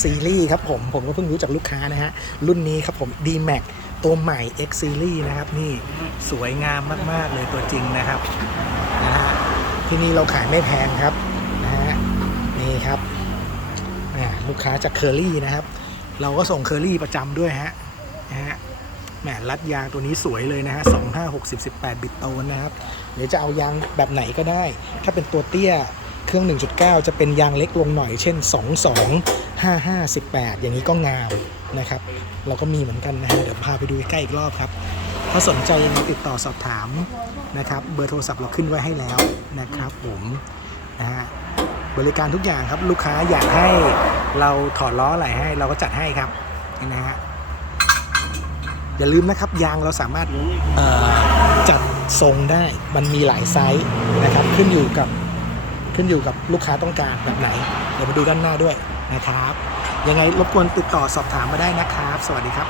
Series ครับผม ผมก็เพิ่งรู้จากลูกค้านะฮะ รุ่นนี้ครับผม D-Max ตัวใหม่ X Series นะครับ นี่สวยงามมาก ๆ เลยตัวจริงนะครับนะฮะที่นี่เราขายไม่แพงครับนะฮะนี่ครับอ่ลูกค้าจากเคอรี่นะครับ เราก็ส่งเคอรี่ประจำด้วยฮะนะฮะแหมรัดยางตัวนี้สวยเลยนะฮะ2 5 6 0 18บิตโตนนะครับหรือจะเอายางแบบไหนก็ได้ ถ้าเป็นตัวเตี้ย เครื่อง 1.9 จะเป็นยางเล็กลงหน่อย เช่น 22 55 18 อย่างนี้ก็งามนะครับ เราก็มีเหมือนกันนะฮะเดี๋ยวพาไปดูใกล้ๆอีกรอบครับ ถ้าสนใจยังติดต่อสอบถามนะครับ เบอร์โทรศัพท์เราขึ้นไว้ให้แล้วนะครับผมนะฮะบริการทุกอย่างครับลูกค้าอยากให้เราถอดล้ออะไรให้เราก็จัดให้ครับนะฮะอย่าลืมนะครับยางเราสามารถจัดทรงได้มันมีหลายไซส์นะครับขึ้นอยู่กับ ขึ้นอยู่กับลูกค้าต้องการแบบไหน เดี๋ยวมาดูด้านหน้าด้วยนะครับ ยังไงรบกวนติดต่อสอบถามมาได้นะครับ สวัสดีครับ